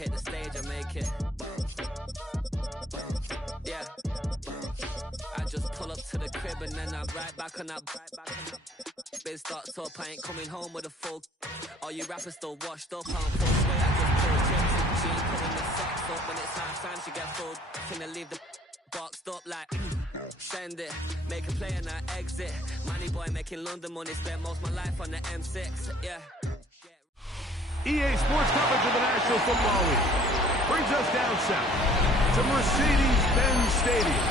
hit the stage, I make it. Yeah. I just pull up to the crib and then I'm right back on that. Biz starts up, I ain't coming home with a full. All you rappers still washed up, I'm full sway. I just pull chips, she ain't putting the socks up. When it's half time, she get full. Finna leave the boxed up like send it, make a play and I exit. Money boy making London money, spent most of my life on the M26, yeah. EA Sports coverage of the National Football League brings us down south to Mercedes-Benz Stadium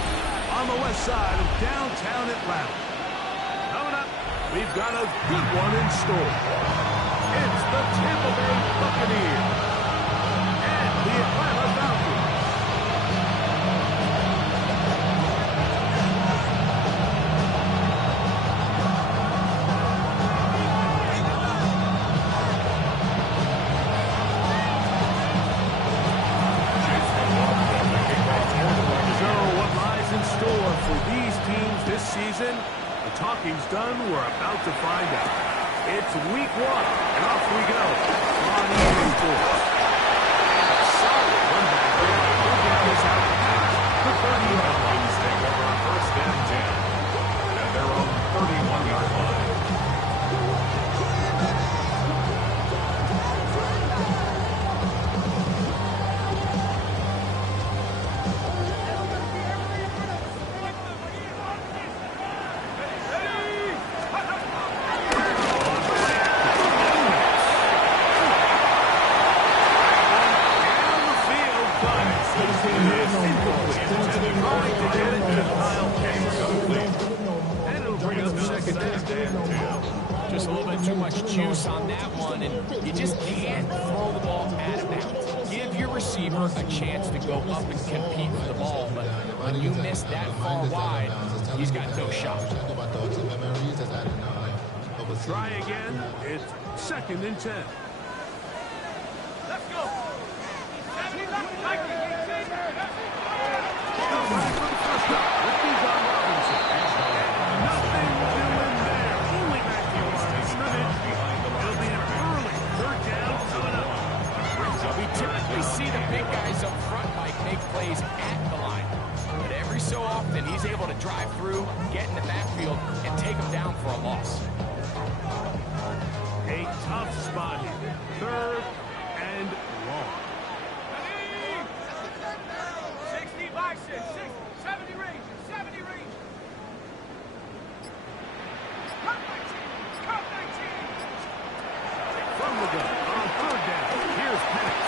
on the west side of downtown Atlanta. Coming up, we've got a good one in store. It's the Tampa Bay Buccaneers and the Atlanta Falcons. Season, the talking's done. We're about to find out. It's week 1, and off we go on EA Sports. Solid run back there. We'll get this out for 30-yard line. Take over on first and 10 at their own 31-yard line. Just a little bit too much juice on that one, and you just can't throw the ball out of bounds. Give your receiver a chance to go up and compete for the ball, but when you miss that far wide, he's got no shot. Try again. It's 2nd and 10. Let's go. We see the big guys up front, Mike, make plays at the line. But every so often, he's able to drive through, get in the backfield, and take them down for a loss. A tough spot here. 3rd and long. 60 boxes, 70 range, 70 range. Cut 19, cut 19. From the gun on 3rd down. Here's Penix.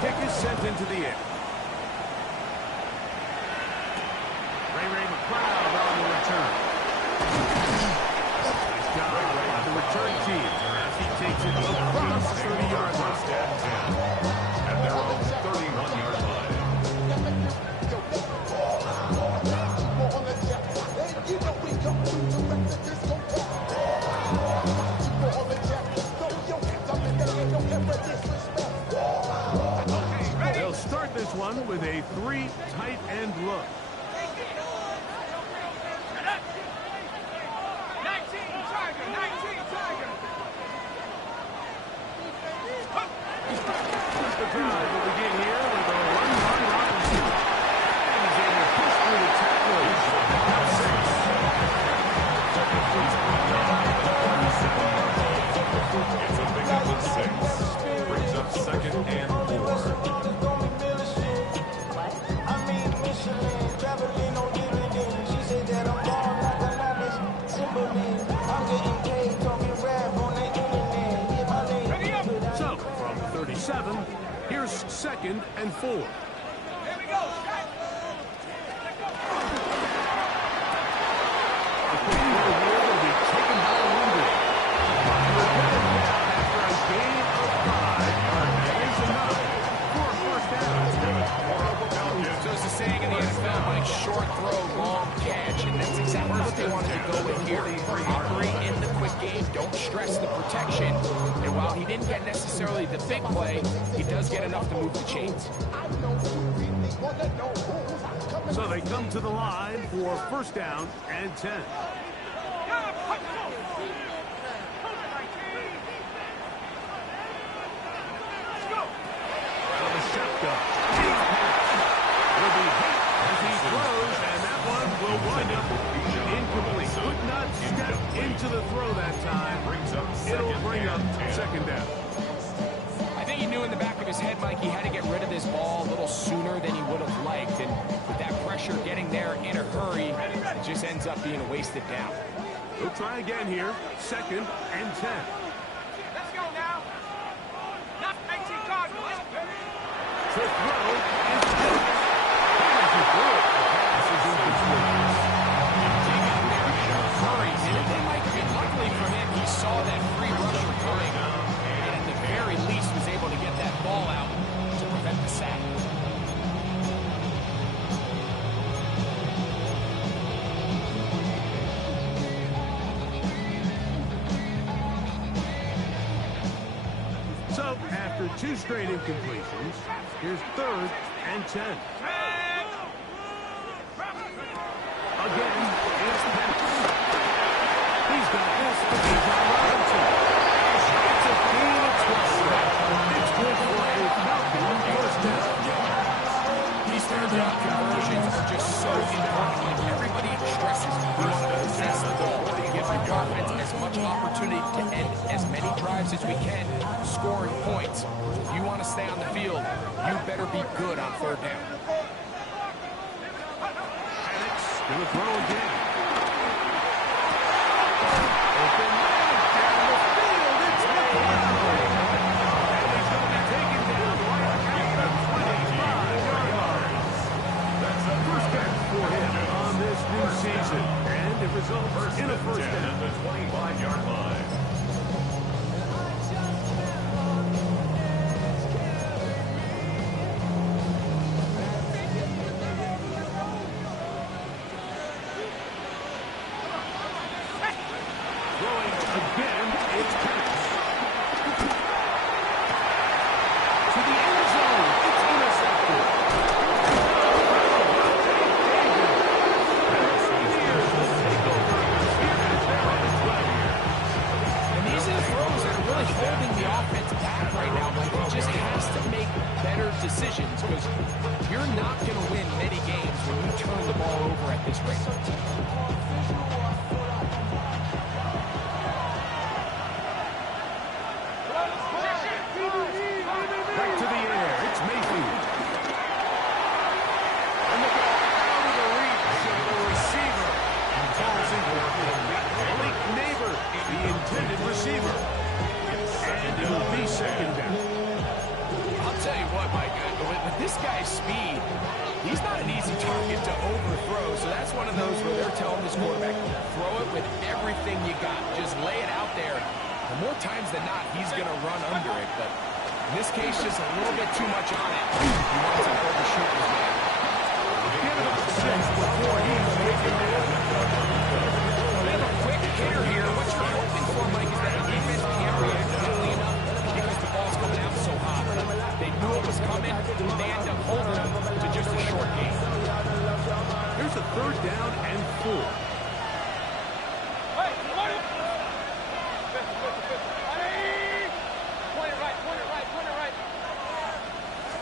Kick is sent into the air. Ray McLeod on the return. Nice job by the return team as he takes it across 30-yard line. At their own 31-yard line. They'll start this one with a 3 tight end look. 19 Tiger. The drive will begin here with a run by Robinson. And he's able to push through the tackles. It's a big up of 6. Brings up 2nd and 4. So, from 37, here's 2nd and 4. Here we go. The quick throw here will be taken by Linden. After a gain of 5. stress the protection. And while he didn't get necessarily the big play, he does get enough to move the chains. So they come to the line for first down and 10. Incomplete. Could not step into the throw that time. It'll bring up second down. I think he knew in the back of his head, Mike, he had to get rid of this ball a little sooner than he would have liked. And with that pressure getting there in a hurry, it just ends up being a wasted down. We'll try again here. Second and 10. Let's go now. Not 19 Cardinals. To throw is good. He doesn't throw it. The pass is incomplete. Luckily for him, he saw that free rusher coming, and at the very least was able to get that ball out to prevent the sack. So, after two straight incompletions, here's third and 10. Again, it's Penix. He's got this, but he's not allowed to. It's a gain of 12. It's good for a Falcon first down. These third-down conversions are just so important. Like everybody stresses, we want to possess the ball, give the offense as much opportunity to end as many drives as we can, scoring points. If you want to stay on the field, you better be good on third down. Penix going to throw again. Season, and it results in a first down. The 25-yard line. Throwing again, it's Penix. To the end zone, it's intercepted. Holding the offense back right now, but he just has to make better decisions because you're not going to win many games when you turn the ball over at this rate. Right to the air, it's Mayfield. And the ball out of the reach of the receiver. Falls incomplete. Blake Neighbor, the intended receiver. And it'll be second down. I'll tell you what, Mike, with this guy's speed, he's not an easy target to overthrow, so that's one of those where they're telling this quarterback, throw it with everything you got. Just lay it out there. And more times than not, he's going to run under it, but in this case, just a little bit too much on it. He wants to overshoot his man. Give it up to 6 before he's taken down. We have a quick hitter here. What you're hoping for, Mike, is that the defense can't react quickly enough because the ball's coming out so hot. They knew it was coming, and they end up holding them to just a short game. Here's a third down and 4.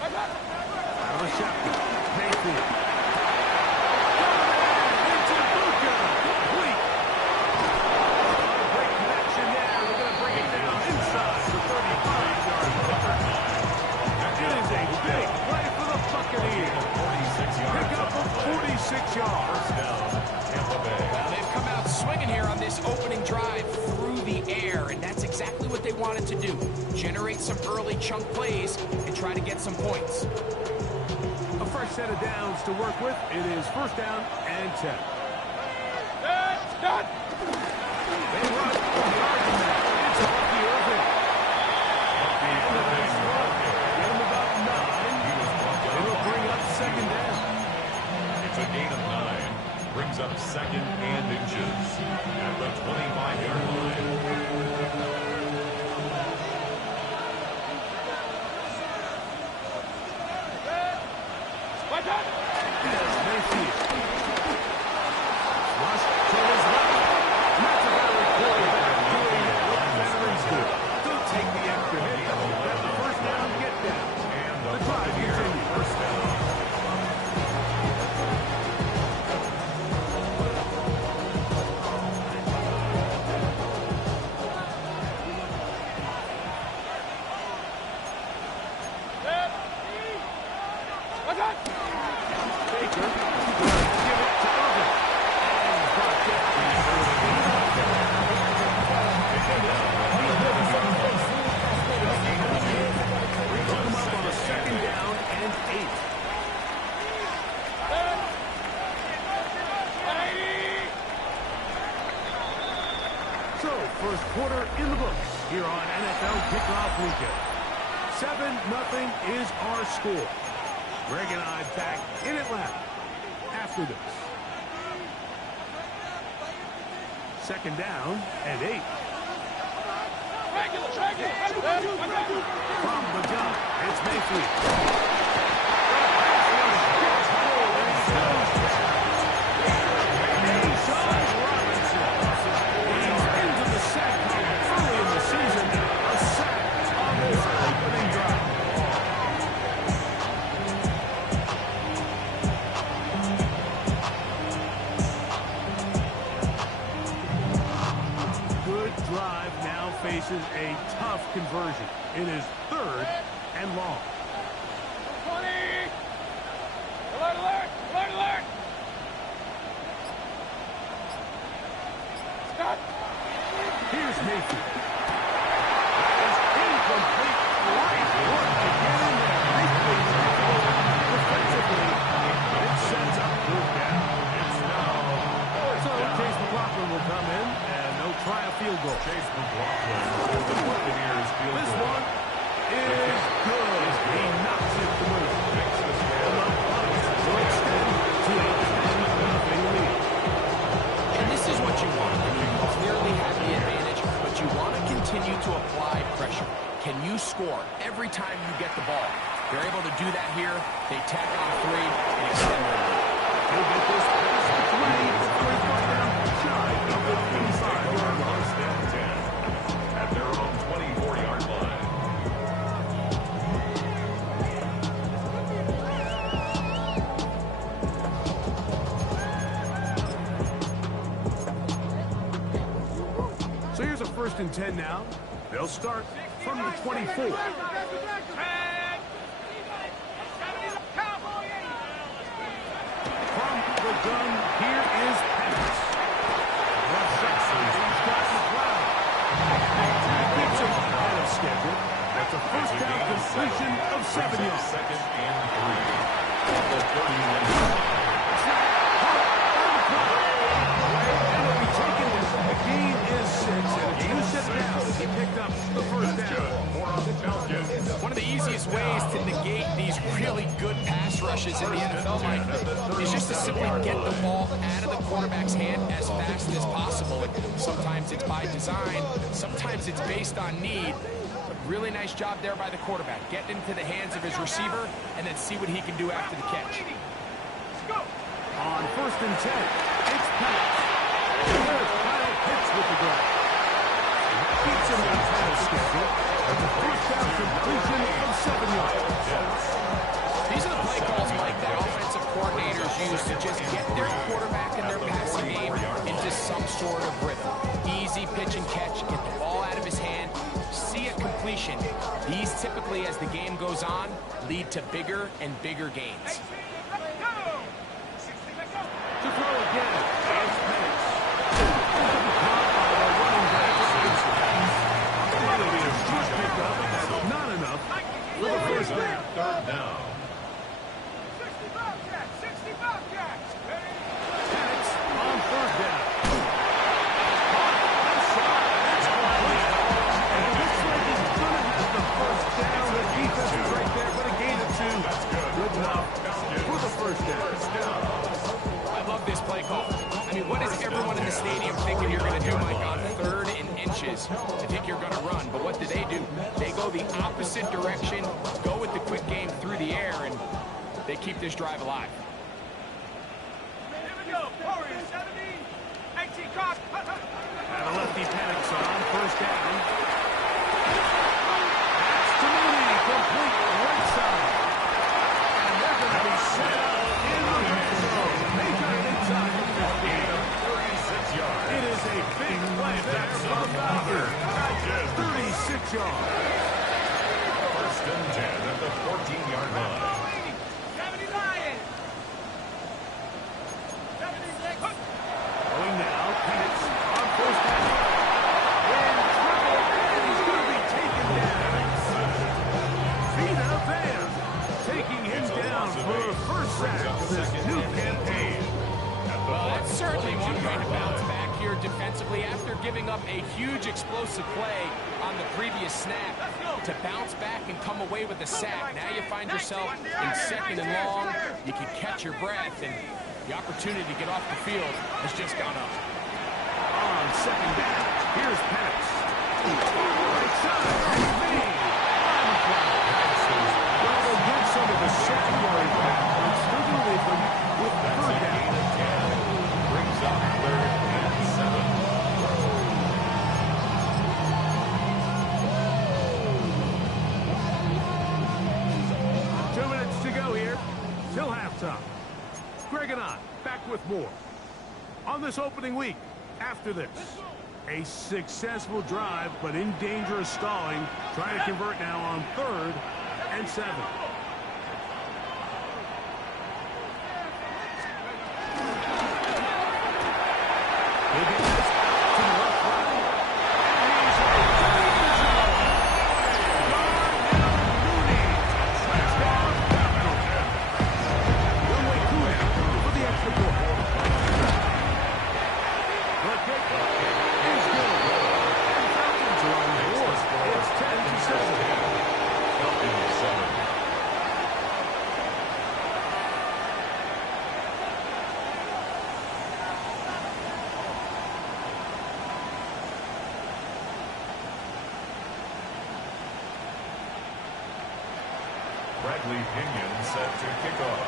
Out of the shotgun, Mayfield. Into Buka. Complete. Great connection there. They're going to bring it down inside the 35-yard line. It is a big play for the Buccaneers. Pick up a 46 yards. First down, Tampa Bay. Well, they've come out swinging here on this opening drive through the air, and that's exactly what they wanted to do. Generate some early chunk plays and try to get some points. A fresh set of downs to work with. It is first down and 10. Done. They run from the argument. It's Bucky Irving. Get him about 9. It'll bring up second down. It's a gain of 9. Brings up second and inches at the 25-yard line. quarter in the books here on NFL Kickoff Weekend. 7-0 is our score. Greg and I back in Atlanta after this. Second down and 8. From the gun, it's Mayfield. Faces a tough conversion. It is 3rd and long. 20! Alert, alert! Alert, alert! Stop! Here's Mayfield. That is incomplete. Great work to get in there. Defensively, it sets up 4th down. It's now 4th down. Chase McLaughlin will come in and they'll try a field goal. Chase McLaughlin for the Buccaneers field goal. This one is good. He knocks it through. Will extend to a 10-0 lead. And this is what you want. You clearly have the advantage, but you want to continue to apply pressure. Can you score every time you get the ball? They're able to do that here. They tack on 3 and extend their lead. He'll get this past the 20 before he falls down shy of the 25-yard line. At their own 24-yard line. So here's a 1st and 10 now. They'll start from the 24. From the gun, here is Pettis. He's got the ground. Gets him ahead of schedule. That's a 1st down completion of 7 yards. 2nd and 3. At the 30-yard line. The gain is 6, and if you sit down, he picked up the 1st down. One of the easiest ways to negate these really good pass rushes in the NFL, Mike, is just to simply get the ball out of the quarterback's hand as fast as possible. And sometimes it's by design, sometimes it's based on need. But really nice job there by the quarterback, getting into the hands of his receiver and then see what he can do after the catch. On 1st and 10, it's Pettis. There's Kyle Pitts with the grab. Keeps him ahead of schedule. That's a 1st down completion of 7 yards. These are the play calls, Mike, that offensive coordinators use to just get their quarterback and their passing game into some sort of rhythm. Easy pitch and catch, get the ball out of his hand, see a completion. These typically, as the game goes on, lead to bigger and bigger gains. To throw again, it's Pettis. Caught by the running back. It'll be a short pickup, but that's not enough for the 1st down. 3rd down. 60 Bobcats! Pettis on 3rd down. Left side, that's complete. And it looks like he's going to have the 1st down. The defense is right there, but a gain of 2. That's good. Good enough for the 1st down. I love this play call. I mean, what is everyone in the stadium thinking you're going to do, Mike, on 3rd and inches? I think you're going to run, but what do? They go the opposite direction, go with the quick game through the air, and they keep this drive alive. Here we go. Warriors 70. 18 cross. And a lefty Penix on 1st down. That's to Mooney, complete right side. And they're going to be set up in the red zone. They got it inside the 15. 36 yards. It is a big play there from Bowker. 36 yards. 1st and 10 at the 14-yard line. 70 Lions. 76. Going now, Penix on 1st down. In trouble, and he's going to be taken down. Vita Van taking him down for the 1st sack of this new campaign. Well, that's certainly one way to bounce back here, defensively after giving up a huge explosive play on the previous snap. To bounce back and come away with a sack. Now you find yourself in second and long. You can catch your breath, and the opportunity to get off the field has just gone up. On second down, here's Penix. Right side, well, they'll get some of the secondary back, but still going to leave them with the third down. Brings up 3rd and 7. 2 minutes to go here, till halftime. Greg and I back with more. On this opening week, after this, a successful drive, but in danger of stalling, trying to convert now on 3rd and 7. Bradley Pinion set to kick off.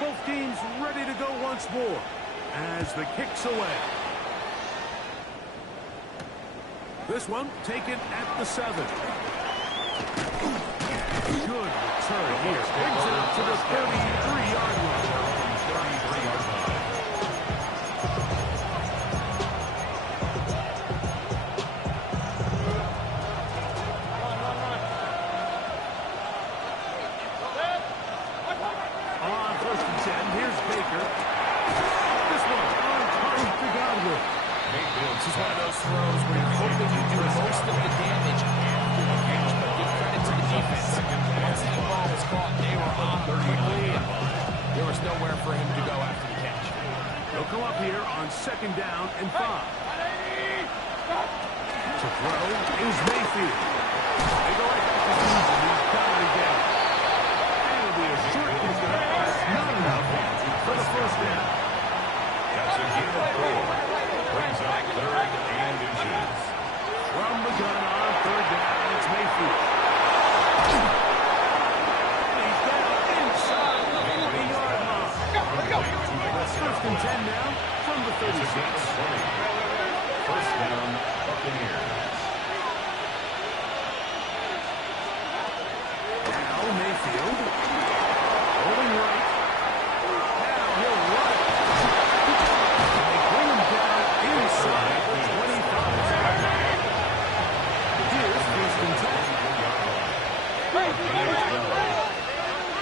Both teams ready to go once more as the kick's away. This one taken at the 7. Good return here. Brings it up to the 33-yard line. 33-yard line. This is one of those throws where you're hoping you do most of the damage after the catch, but give credit to the defense. Once that ball was caught, they were on quickly, and there was nowhere for him to go after the catch. They'll come up here on 2nd down and 5. To throw is Mayfield. They go right back to season. He's got it again. And it'll be a short pickup. That's not enough for the first down. That's a gain of 4. Brings up 3rd and inches. From the gun on 3rd down, it's Mayfield. He's down inside the 40-yard line. That's 1st and 10 now from the 36. First down, Buccaneers. Now Mayfield. Rolling right. Now he'll run it. And they bring him down inside the 25. Here's 1st and 10.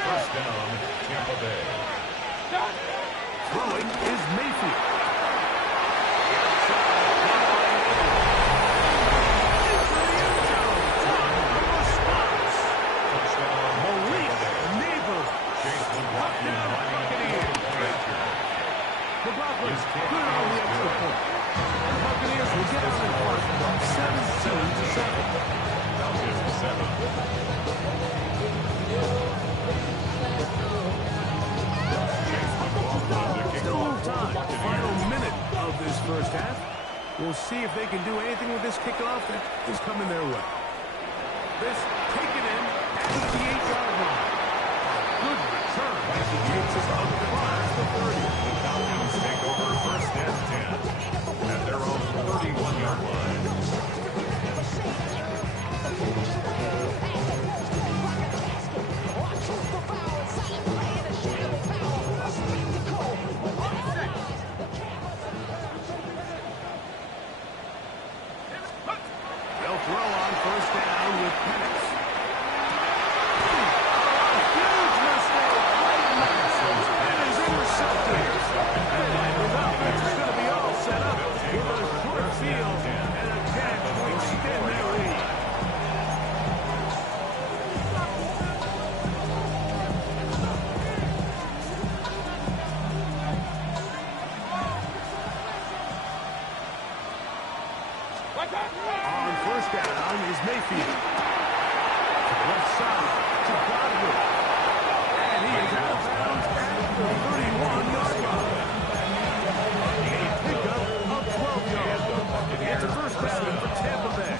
First down, Tampa Bay. Throwing is Mayfield. The Buccaneers good on the extra point. The Buccaneers will get out in front 17-7. Falcons 7. Still a little time. Final minute of this first half. We'll see if they can do anything with this kickoff that is coming their way. This taken in at the 8-yard line. Good return as he takes us across the 30. The Falcons take over 1st and 10 at their own 31-yard line. They'll throw on 1st down with Penix. Huge mistake. That is intercepted. And the offense is going to be all set up with a short field and a catch to extend their lead. On first down is Mayfield. To the left side to Godwin. And he is out of bounds at the 31-yard line. A pickup of 12 yards. It's a first down for Tampa Bay.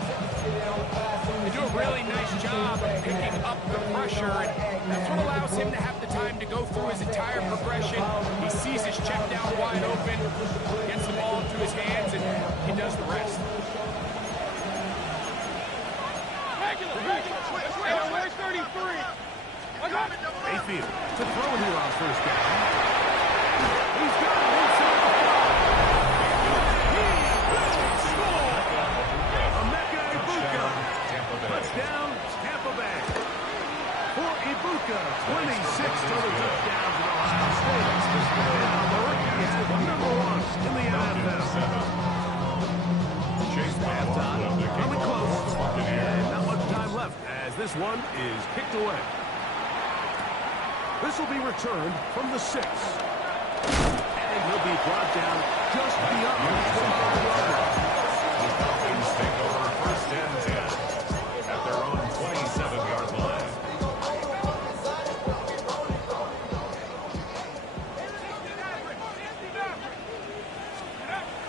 They do a really nice job of picking up the pressure, and that's what allows him to have the time to go through his entire progression. He sees his check down wide open, gets the ball into his hands, and he does the rest. Where's 33? Mayfield to throw here on first down. He's got it inside the 5. He will score! Emeka Ibuka. Touchdown, Tampa Bay. For Ibuka, 26 total touchdowns in Ohio State. Now the rookie is number 1 in the NFL. Halftime, coming close, and not much time left as this one is kicked away. This will be returned from the 6. And he'll be brought down just beyond the 25-yard line. The Falcons take over first and 10 at their own 27-yard line.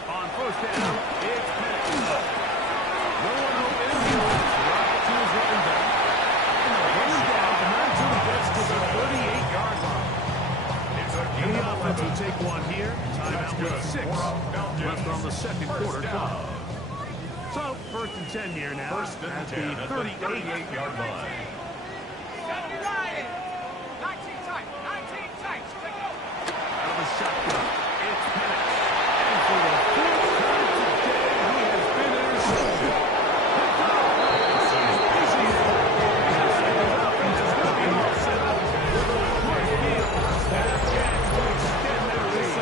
On first down, it's Penix. No one open. Right to his running back. And they'll run him down until he gets to the 38-yard line. The offense will take one here. Timeout with 6 left on the second quarter clock. So, first and 10 here now First and at 10 the at the 38-yard line. 19 tights. Out of the shotgun, it's Penix. And for the fourth time today, he has been intercepted. Picked up. Easy. And second up, and it's going to be offset up with a quick field. And a chance to extend their lead.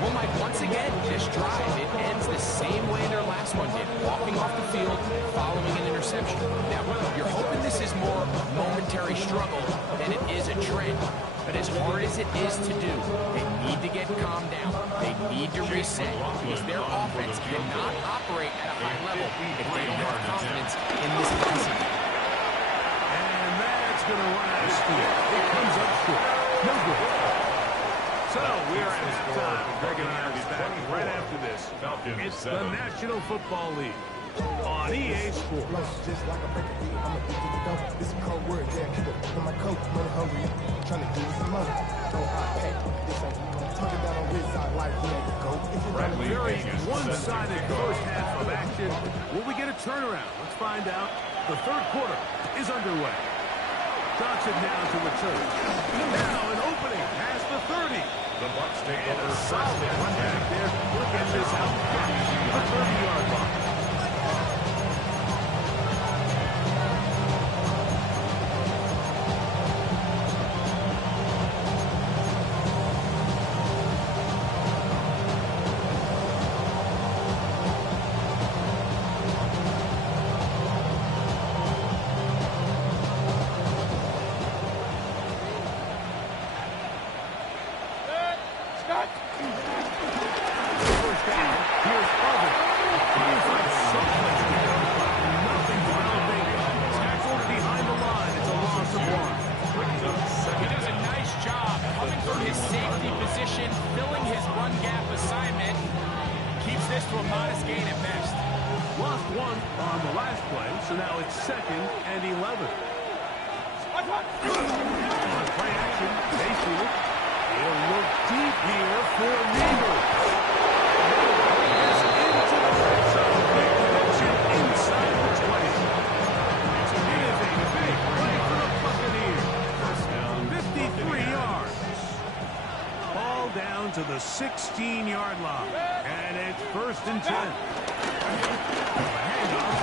Well, Mike, once again, this drive, it ends the same way their last one did, walking off the field, following an interception. Now, you're hoping this is more momentary struggle than it is a trend. But as hard as it is to do, they need to get calmed down. They need to reset because their offense cannot operate at a high level if they don't have confidence in this passing. And that's going to run out of steam. It comes up short. No good. So, we're at halftime. Greg and I will be back right after this. It's the National Football League on EA Sports. Just like a record deal, I'm addicted to dope. This is a cold word, yeah, keep it in my coat. Money hungry, trying to give me some money. Don't hot pay. This ain't talking down on his side like he ain't the goat. Very one-sided first half of action. Will we get a turnaround? Let's find out. The third quarter is underway. Johnson now to return. Now an opening past the 30. The Bucs take And over a first solid and run 10. back there. Look at this out. The 30-yard line. First down. Here's Irvin. Finds someplace to go. Nothing developing. Tackled behind the line. It's a loss of 1. Brings up He second. does a nice job coming from his safety position, filling his run gap assignment. Keeps this to a modest gain at best. Lost 1 on the last play, so now it's 2nd and 11. On play action, Mayfield. He'll look deep here for Reaver. Is into the red zone. Big connection inside the 20. It is a big play for the Buccaneers. First down, 53 yards. Ball down to the 16-yard line. And it's first and 10. Handoff.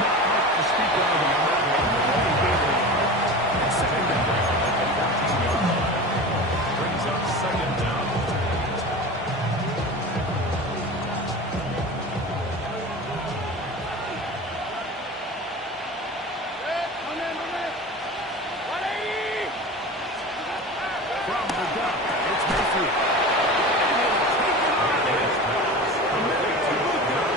Not much to speak of on that one. Second down. Brings up second down. From the gun, it's Mayfield. And he'll take it on. Emeka Ibuka.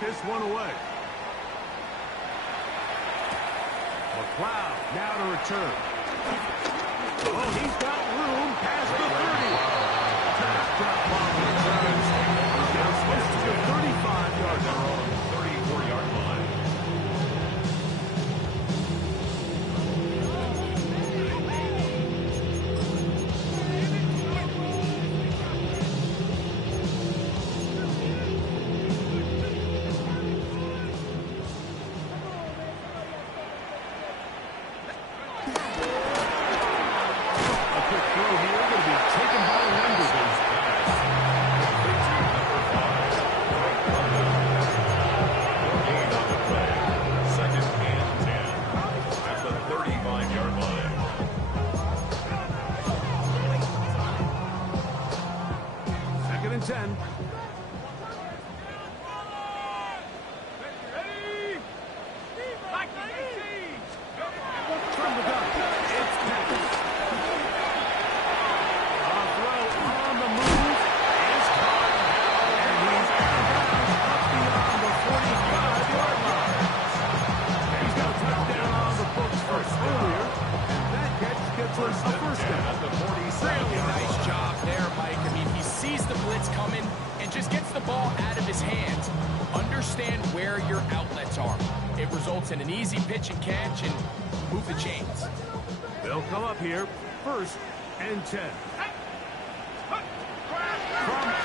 this one away. McLeod now to return. Oh, he's got room past the 30. Drop ball returns. Now close to the 35-yard line. 34-yard line. And 10. From the gun, it's Pettis. A throw on the move is caught. And he's out of bounds up beyond the 45-yard line. He's got a touchdown on the books for earlier. And that catch gets us a first down at the 47. Really nice job there, Mike. I mean, he sees the blitz coming and just gets the ball out of his hands. Understand where your outlets are. It results in an easy pitch and catch and move the chains. They'll come up here, 1st and 10. From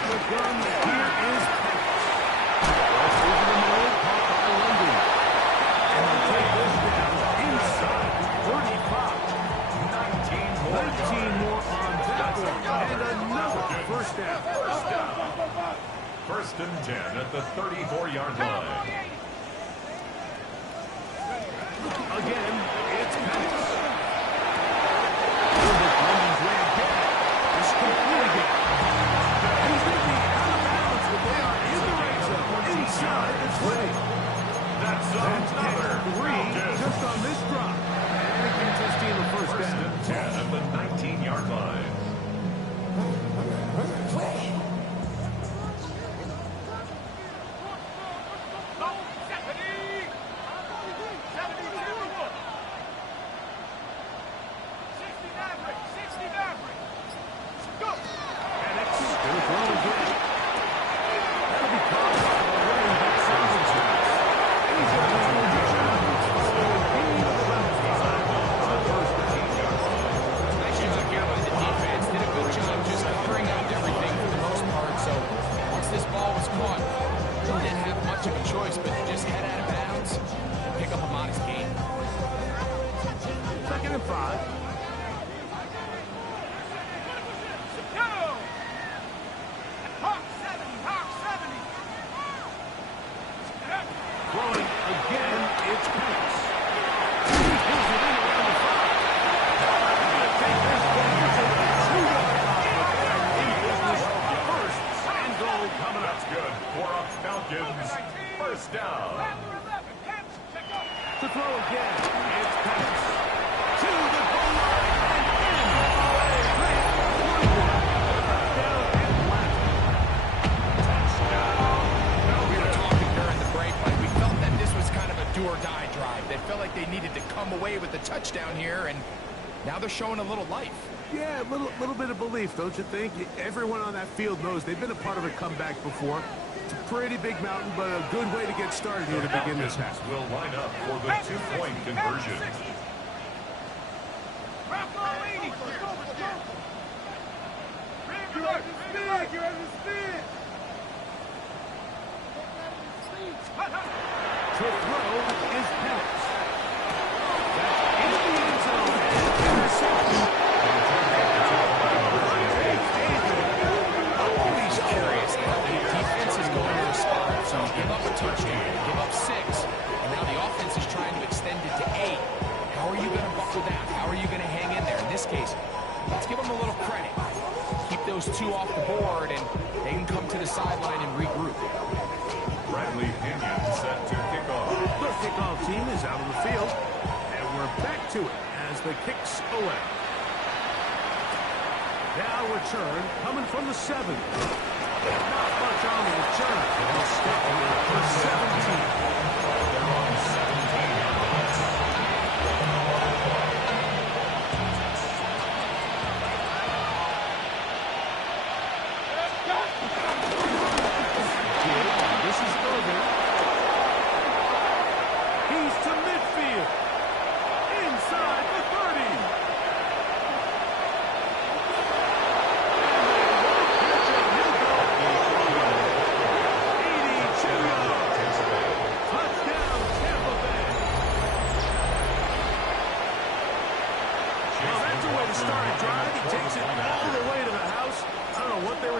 the gun, here is Pettis. Over the middle, caught by London. And they'll take this down inside 35. 19 more on that one. And another first down. First and 10 at the 34-yard line. Again, it's Pettis. London's way again. It's complete again. He's going to be out of bounds, but they are in the red zone inside the 20. That's another 3 just on this drop. And it gets his team a first down. 10 at the 19-yard line. First down. To throw again, it's Pettis. To the goal line and in. Down and left. Touchdown. We were talking during the break, but we felt that this was kind of a do-or-die drive. They felt like they needed to come away with the touchdown here, and now they're showing a little life. Yeah, a little bit of belief, don't you think? Everyone on that field knows they've been a part of a comeback before. It's a pretty big mountain, but a good way to get started here to begin this half. Will line up for the two-point conversion. To throw is Pettis. That's in the end zone and intercepted. Always curious how the defense is going to respond. So you give up a touchdown, you give up 6, and now the offense is trying to extend it to 8. How are you going to buckle down? How are you going to hang in there? In this case, let's give them a little credit. Keep those 2 off the board, and they can come to the sideline and regroup. Bradley Pinion set to kick off. The kickoff team is out on the field, and we're back to it as the kicks away. Now return coming from the 7. Not much on the return. They'll stop him for 17. They're on 17-yard line. This is over. He's to midfield. Inside the 30.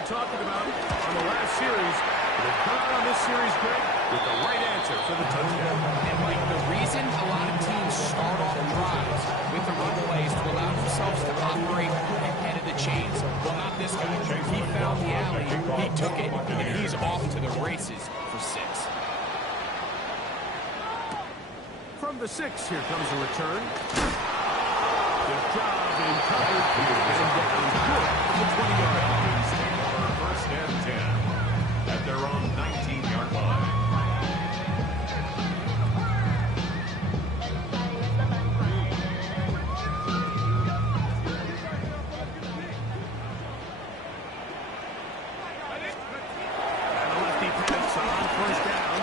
Talking about on the last series. They come out on this series, Greg, with the right answer for the touchdown. And, Mike, the reason a lot of teams start off drives with the run plays to allow themselves to operate ahead of the chains, well, not this guy. He found the alley, he took it, and he's off to the races for 6. From the 6, here comes a return. Good job in coverage. And down short of the 20-yard line. First and 10 at their own 19-yard line. And the lefty pass on first down.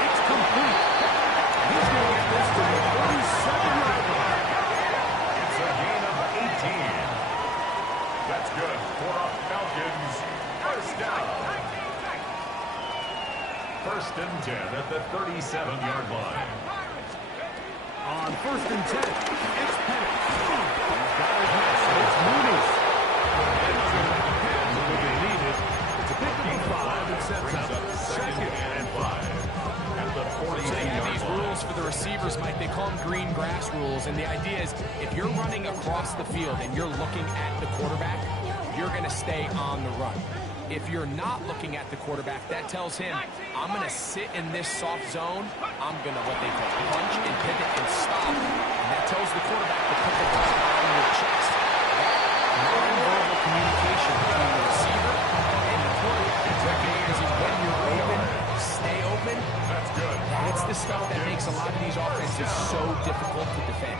It's complete. He's going to get this to the 47-yard line. It's a gain of 18. That's good for a Falcons first down. First and 10 at the 37-yard line. On first and 10, it's Pettit. He's got his pass. It's Mooney. And on the pass will be needed. It's a pickup of 5 and sets up second and 5. At the 42-yard These line. rules for the receivers, Mike, they call them green grass rules, and the idea is if you're running across the field and you're looking at the quarterback, you're going to stay on the run. If you're not looking at the quarterback, that tells him, I'm going to sit in this soft zone, I'm going to, what they call, punch and pivot and stop. And that tells the quarterback to put the ball on your chest. That non-verbal communication between the receiver and the quarterback is when you're open, stay open. That's good. That's the stuff that makes a lot of these offenses so difficult to defend.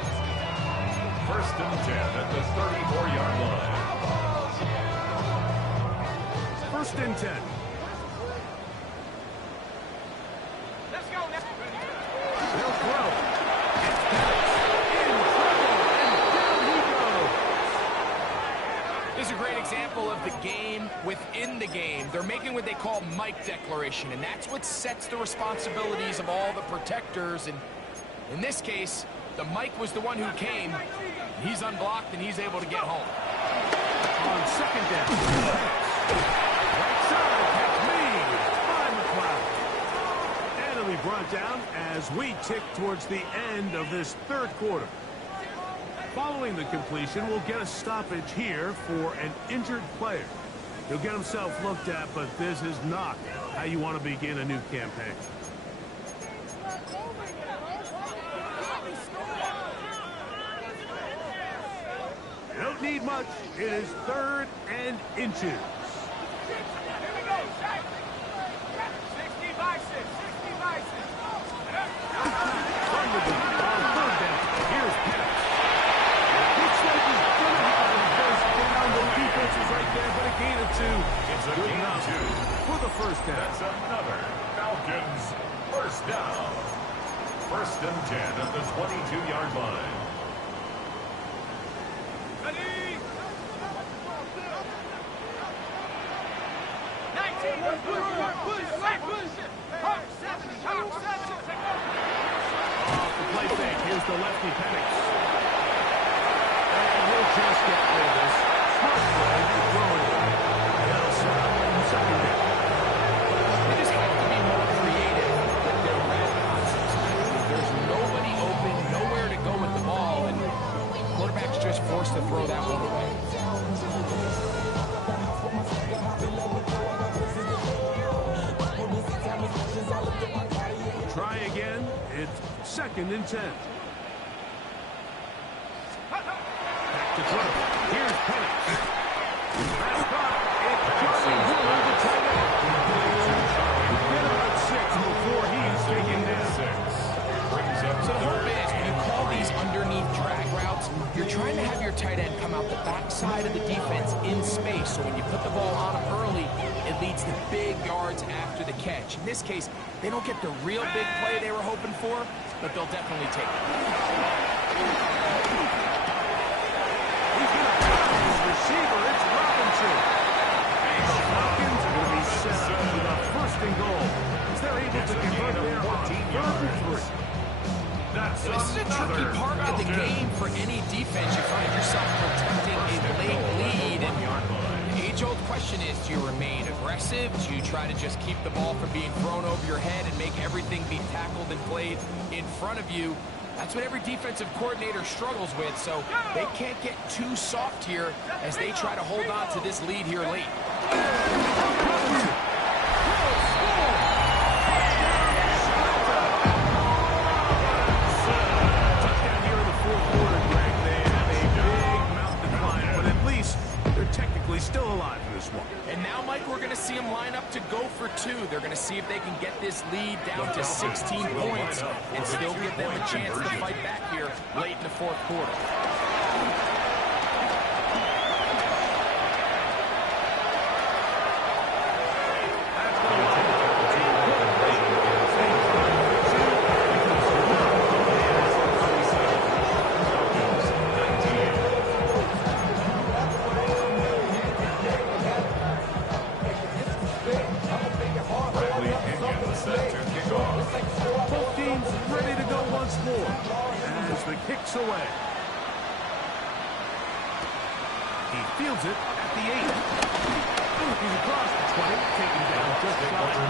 First and 10 at the 34-yard line. First and 10. Let's go now. They'll throw. It's Pettit. In trouble. And down he goes. This is a great example of the game within the game. They're making what they call Mike declaration, and that's what sets the responsibilities of all the protectors. And in this case, the Mike was the one who came. He's unblocked, and he's able to get home. On second down. Right side, catch me by McLeod. And it'll be brought down as we tick towards the end of this third quarter. Following the completion, we'll get a stoppage here for an injured player. He'll get himself looked at, but this is not how you want to begin a new campaign. You don't need much. It is 3rd and inches. Here we go, Shaq. 60 by 6, 60 by 6. From the deep, on 3rd down. Here's Pettit. Looks like he's going to have a first down. The defense is right there, but a gain of 2. It's a Good gain of enough 2. for the first down. That's another Falcons first down. First and 10 at the 22-yard line. Ready? 19. Push. Hard, 70. Hard, 70. Off the play fake. Here's the lefty Pettit. And he'll just get rid of this. Smart play. Throwing it. They'll set up second down. They just have to be more creative with their red concepts. There's nobody open, nowhere to go with the ball, and quarterback's just forced to throw that one away. Try again. It's 2nd and 10. Back to throw. Here's Pettit. for big yards after the catch. In this case, they don't get the real big play they were hoping for, but they'll definitely take it. He's going to find his receiver. It's Robinson. And the Falcons are going to be set up with a first and goal, as they're able to convert there on 3rd and 3. This is a tricky part of the game for any defense. You find yourself protecting a late lead. And the age-old question is, do you remain aggressive? Do you try to just keep the ball from being thrown over your head and make everything be tackled and played in front of you? That's what every defensive coordinator struggles with, so they can't get too soft here as they try to hold on to this lead here late. Touchdown here in the 4th quarter, Greg. They have a big mountain to climb, but at least they're technically still alive in this one. And now, Mike, we're going to see them line up to go for 2. They're going to see if they can get this lead down to 16 points and still give them a chance to fight back here late in the 4th quarter. Both teams ready to go once more as the kick's away. He fields it at the 8. He's across the 20, taken down just shy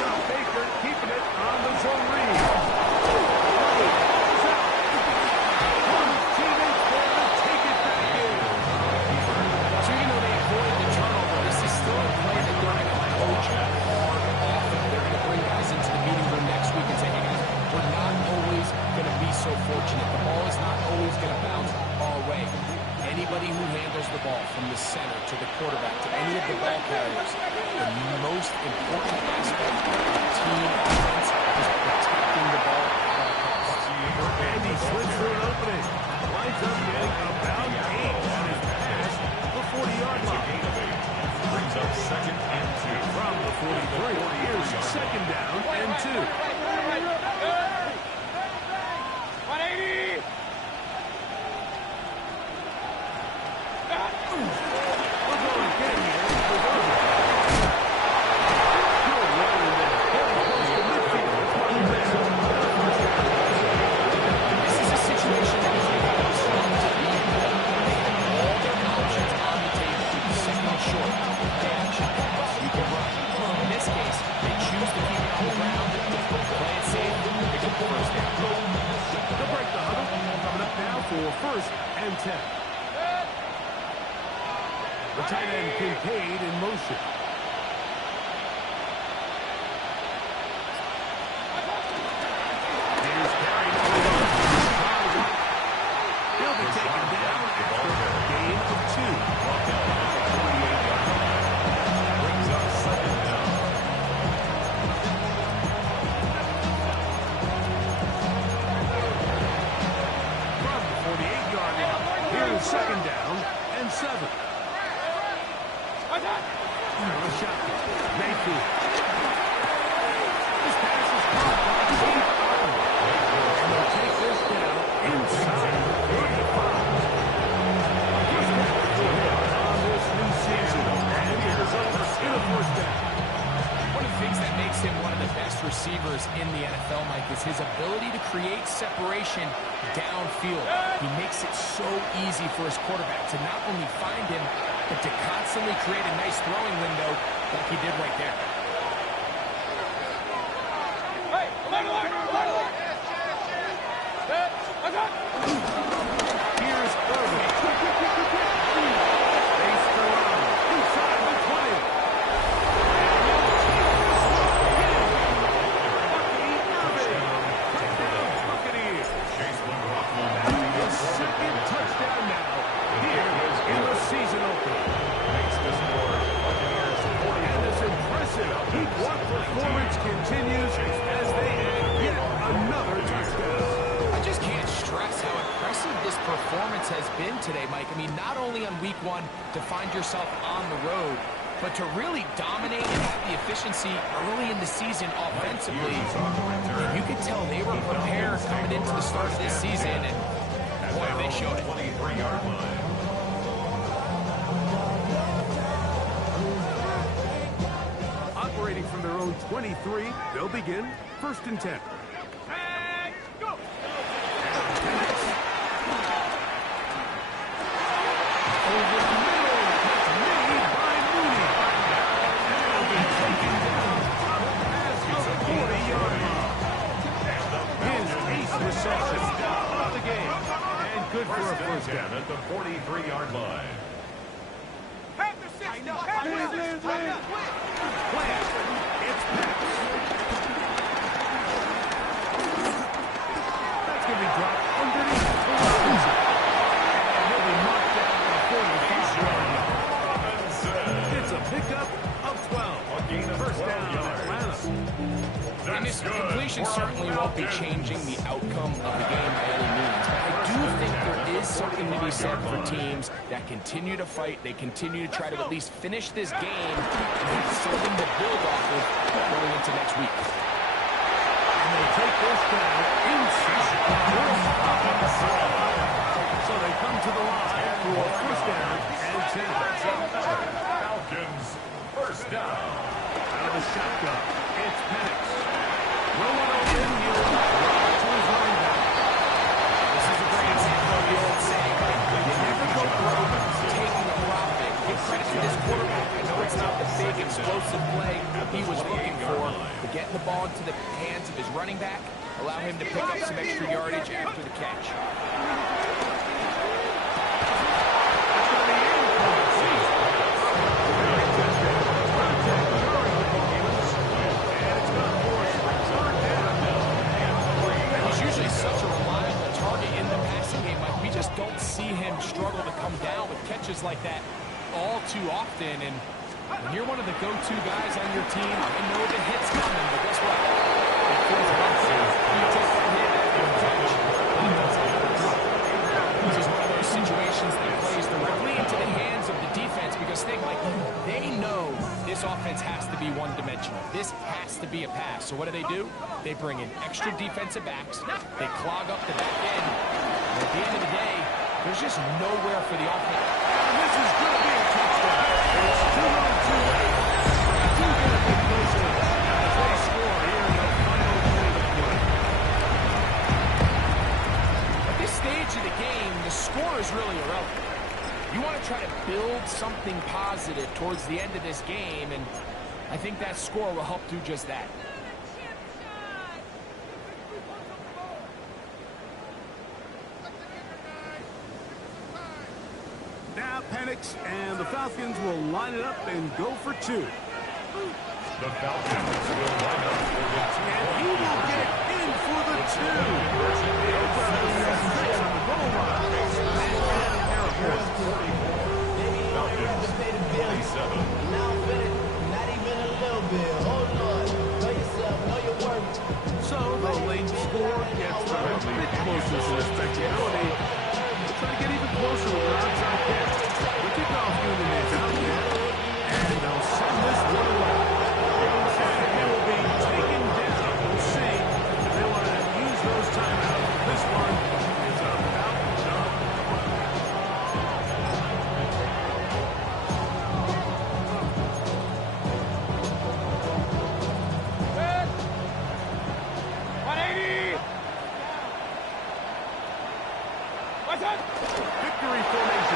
Now Baker keeping it on the zone read. Teammates there to take it back in. So even though they avoided the turnover, this is still a play that they're going to coach hard often. They're going to bring guys into the meeting room next week and say, hey guys, we're not always going to be so fortunate. The ball is not always going to bounce our way. Anybody who handles the ball from the center to the quarterback to any of the ball carriers, the most important aspect of team offense is protecting the ball at all costs. And he slits for an opening. Winds up getting about 8 on his pass, the 40-yard line. Brings up 2nd and 2. From the 43, here's 2nd down and 2. 180! We're going again here. Good running there. Very close to midfield. This is a situation that is very strong to be in. They have all their options on the table. 2nd and short. Play action pass. You can run. In this case, they choose to keep it on the ground, play it safe, pick up the first down. They'll break the huddle. Coming up now for 1st and 10. The tight end Kincaid in motion. Here's carried over. He'll be taken down after a gain of 2. Brings up 2nd down. From the 48-yard line. Here's 2nd down and 7. The shotgun. Mayfield. This pass is caught by Keith Arnold. And they'll take this down inside the 35. First down for him on this new season. And it is over in a 1st down. One of the things that makes him one of the best receivers in the NFL, Mike, is his ability to create separation downfield. He makes it so easy for his quarterback to not only find him, but to constantly create a nice throwing window like he did right there. Hey, come on. Here's Irvin. Face the run. Inside the 20. today, Mike. I mean, not only on week one to find yourself on the road, but to really dominate and have the efficiency early in the season offensively. And you could tell they were prepared coming into the start of this season, and boy, they showed it. 23-yard line. Operating from their own 23, they'll begin 1st and 10. And go. Over the middle, it's made by Mooney. And it'll be taken down past the 40-yard line. His ace reception of the game. And good for a first down. At the 43-yard line. Have the 60. Have the 60. Plant. It's Penix. That's going to be dropped underneath to Robinson. And he'll be marked down at the 45-yard line. It's a pickup of 12. First down, Atlanta. And this completion certainly won't be changing the outcome of the game by any means. But I do think there is something to be said for teams that continue to fight. They continue to try to at least finish this game and have something to build off of going into next week. And they take this down inside. So they come to the line for a first down and 10. Falcons, first down. Out of the shotgun, it's Penix. Rolling open, he'll right to his running back. This is a great example of the old saying, you never go broke taking a profit. Give credit to this quarterback. I know it's not the big, explosive play he was looking for, but getting the ball into the hands of his running back, allow him to pick up some extra yardage after the catch. Such a reliable target in the passing game. Like, we just don't see him struggle to come down with catches like that all too often. And when you're one of the go-to guys on your team, I know the hit's coming, but guess what? It feels unsafe. You take that hit after the catch. This is one of those situations that plays directly into the hands of the defense because they know this offense has to be one-dimensional. This has to be a pass. So what do? They bring in extra defensive backs. They clog up the back end. And at the end of the day, there's just nowhere for the offense. And this is going to be a touchdown. It's 2-on-2-8. They do get a big closer as they score here in the final minute of play. At this stage of the game, the score is really irrelevant. You want to try to build something positive towards the end of this game, and I think that score will help do just that. Now Penix and the Falcons will line it up and go for two. The Falcons will line up for the two. And he will get in for the two. Six on the goal line. Falcons, 47. So the late score gets a bit closer to respectability. Try to get even closer with an onside kick. The kickoff unit is out there, and they'll send this one away. And it will be taken down. We'll see if they want to use those timeouts. This one is about done. Good. 180. What's up? Victory formation.